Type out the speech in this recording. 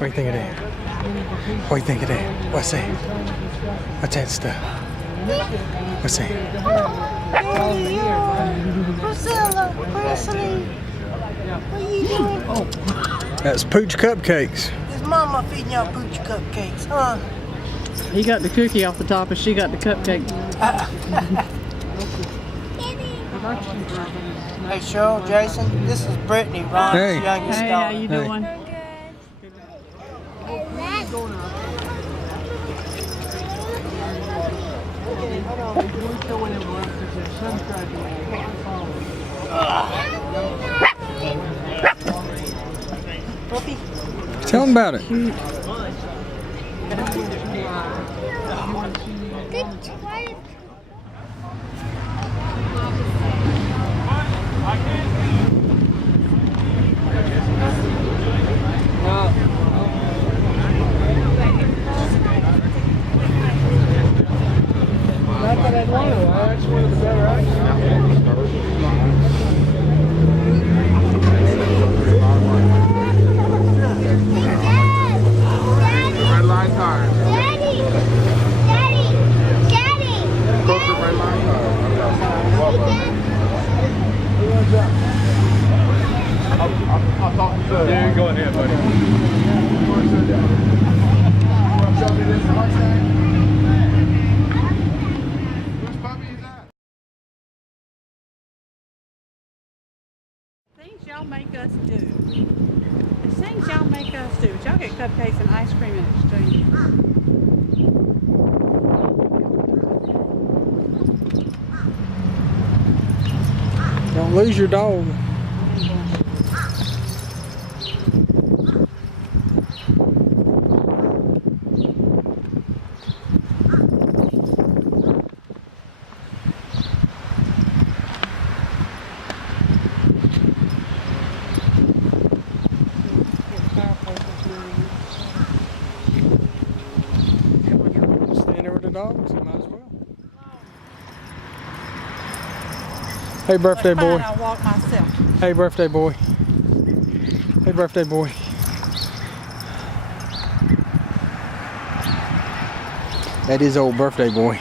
What do you think of that? What do you think of that? What's that? What's that stuff? What's that? Priscilla, Presley, what are you doing? That's pooch cupcakes. His mama feeding y'all pooch cupcakes, huh? He got the cookie off the top and she got the cupcake. Hey Cheryl, Jason, this is Brittany, Ron's Hey. youngest Hey, daughter. how you doing? Tell them about it. Good try. Not that I'd want to. That's one of the better actions. Red line tires. Daddy! Daddy! Daddy! Go to red line tires. I'll talk to you. Yeah, go ahead, buddy. Which puppy is that? Things y'all make us do. The things y'all make us do. Y'all get cupcakes and ice cream in exchange. Don't lose your dog. Stand there with the dogs, you might as well. Hey, birthday boy. I'll walk myself. Hey, birthday boy. Hey, birthday boy. That is old birthday boy.